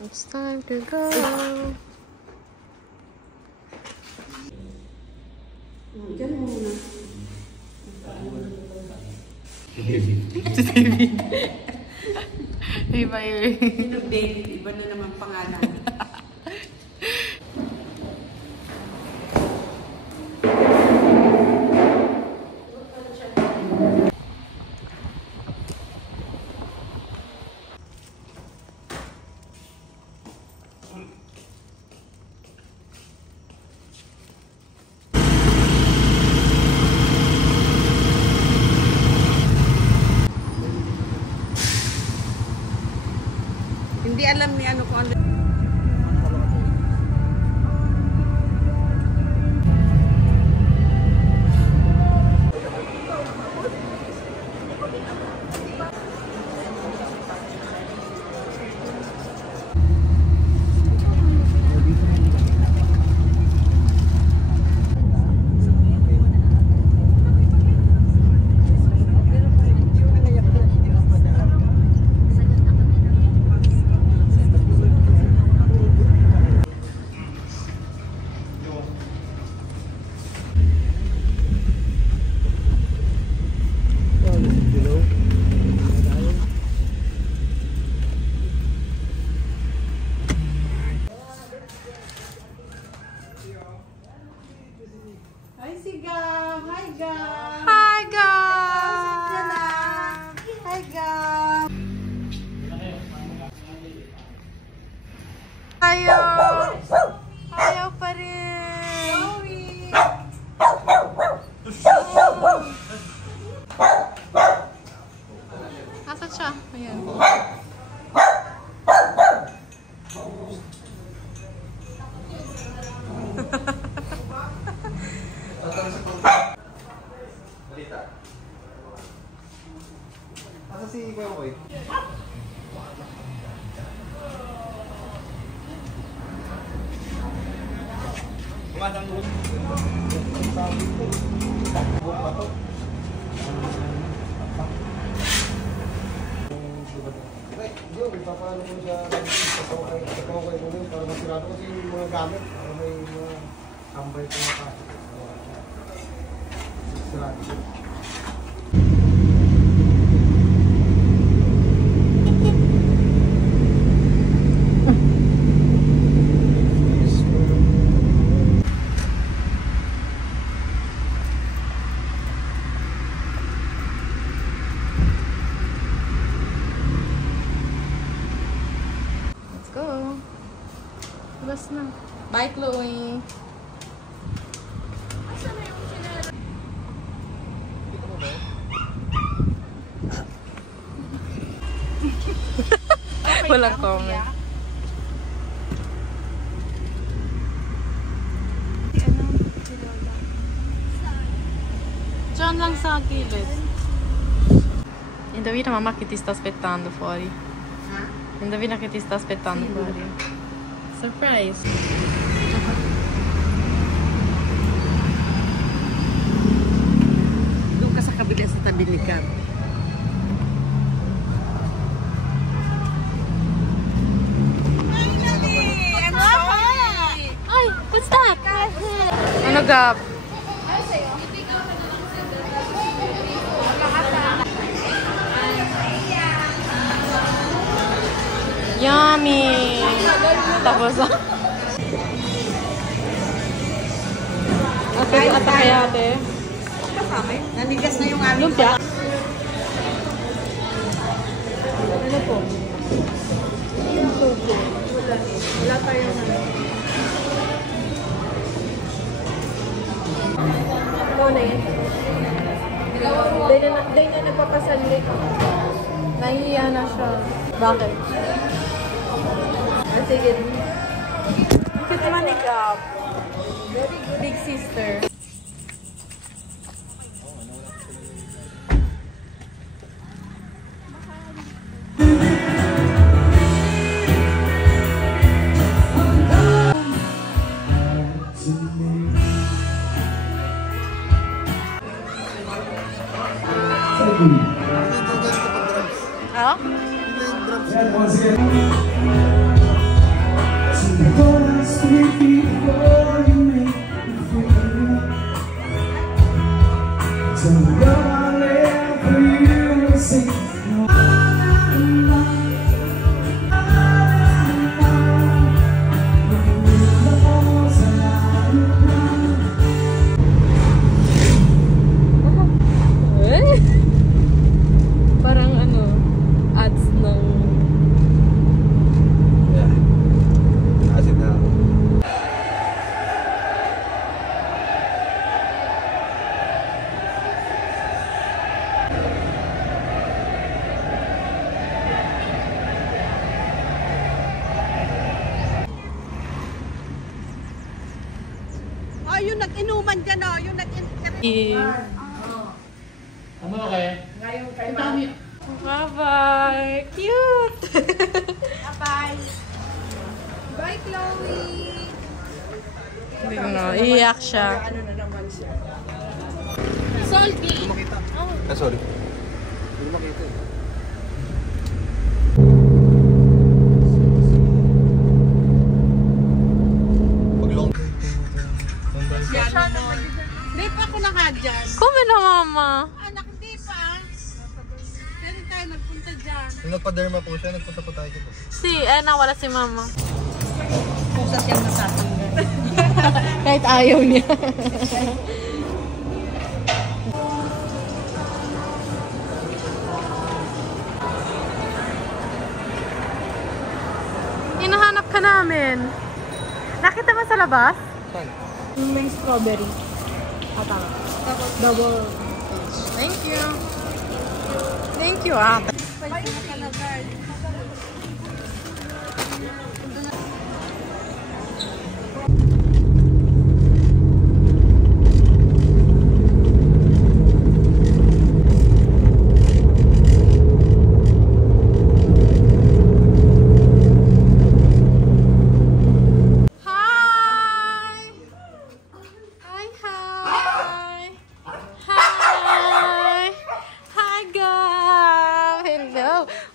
It's time to go. Diyan muna. Si David. Iba yun. Sino David? Iba na naman pangalan. Hindi alam ni ano kung ano. Hi, si Gab! Hi, Gab! Hi, Gab! Hi, Gab! Ayaw! Ayaw pa rin! Nasaan siya? Ayan. Asa si Kuya Koy? Kumadang ulit. Buong bato. Yun, ipapalo ko siya sa kawakay ko nun para masirado kasi yung mga gamit para may mga tambay ko na kasi. Sirado ko. Bas na. Bye, Chloe. Walang comment. Diyan lang sa gilid. Indovina mamma che ti sta aspettando fuori. Indovina che ti sta aspettando fuori. Surprise! Doon ka sa kabila sa tabi ni Gab. Ay! What's that? Ano, Gab? Yummy! Tapos okay, ata kaya ate. Nanigas na yung aming Lumpia. Ano po? Yung sugo. Wala tayong ano. Ikaw na yun. Day na nagpapasalik. Nahihiya na siya. Bakit? Sige. Cute naman ni Gab. Very good. Big sister. Yan, once again. yung nag-inuman dyan, oh. Yung Ano okay? Bye-bye! Cute! Bye. Bye, Chloe. Iiyak siya. Ano na naman siya. Salty! Ah, sorry. Hindi makita eh. Pag-long. Hindi pa ako nakadyan. Kumi na, mama. Anak, hindi pa. Pero tayo nagpunta dyan. Nung nagpa-derma po siya, nagpunta po tayo dito. Nawala si mama. Pusa siyang natatanggal. Kahit ayaw niya. Hinahanap ka namin. Nakita mo sa labas? Saan? May strawberry. Atang. Double. Thank you. Thank you, ate.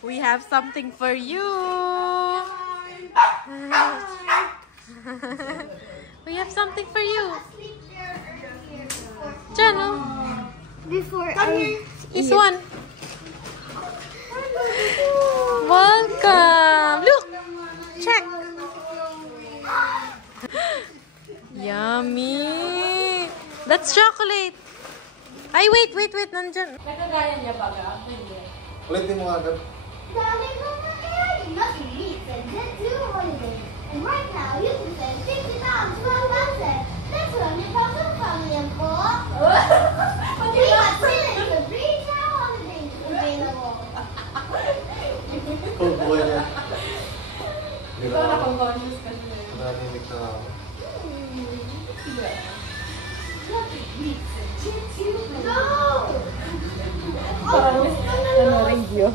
We have something for you. We have something for you. Jano. Before This one. Welcome. Look. Check. Yummy. That's chocolate. Ay, wait. Nandyan. Nakagaya niya ba ka? Ulitin mo agad. Darling, nothing needs and just do holiday. And right now you can send 50 pounds to our website. That's what your puzzle family and for. We got millions of retail holidays available. Oh, buhay na. Ikaw na kung conscious ka siya. Narinig na ako. Nothing needs and just you. No! Radio.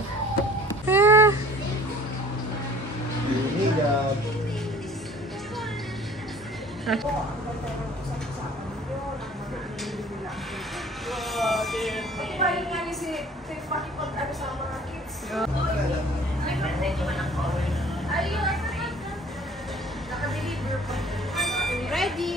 Hihigap. Ready?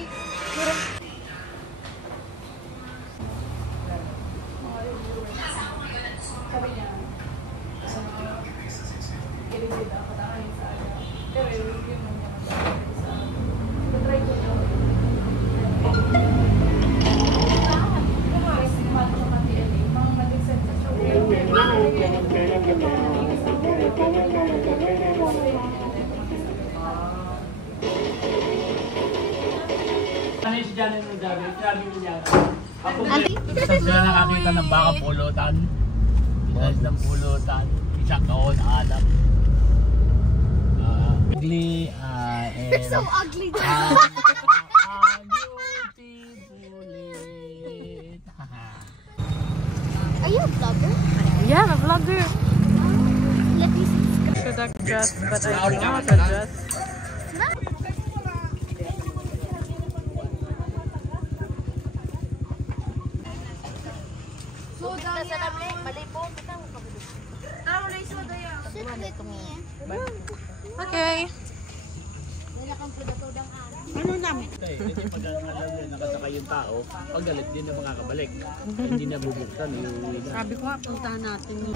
Ano yung si Janet mo sabi? Sabi niya. Ako isa sila nakakita ng baka pulutan. Isa ng pulutan. Isa kaon, alam. Ugly and... So ugly. Are you a vlogger? Yeah, I'm a vlogger. Let me see. Should I dress, but I don't know how to dress. Okay. Ano namin? Kasi pag nakasakay yung tao, pag galit din na makakabalik. Hindi na bubuksan yung... Sabi ko nga, puntahan natin yun.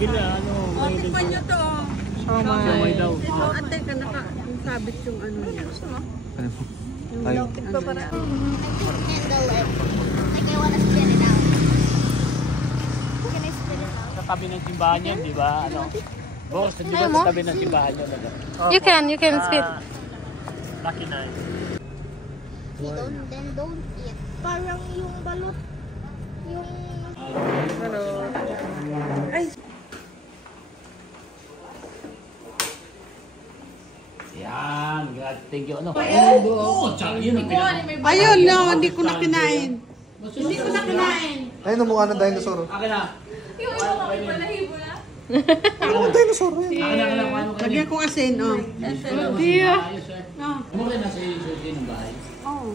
Sila, ano... O, tikman nyo to. Kamay daw. Ito, ate ka nakasabit yung ano niya. Yung Ay. locket pa para. Handle it. Like I wanna spin it out. Can I spin it out? Sa tabi ng simbahan yan, di ba? Ano? Boss, di ba sa tabi ng simbahan yan? You can spit. Lucky na. Then don't eat. Parang yung balot. Yung... Hello. Yan. Thank you, ano? Oo, tsaka yun ang Ayun, no, hindi ko na kinain. Hindi ko na kinain. Ayun ang mukha ng dinosaur. Akin na. Yung iba ko, balahibo na. Ano ang dinosaur yan? Akin na, paano ka Lagyan ko asin, oh. Hindi ah. Mo rin nasa susi ng bahay. Oo.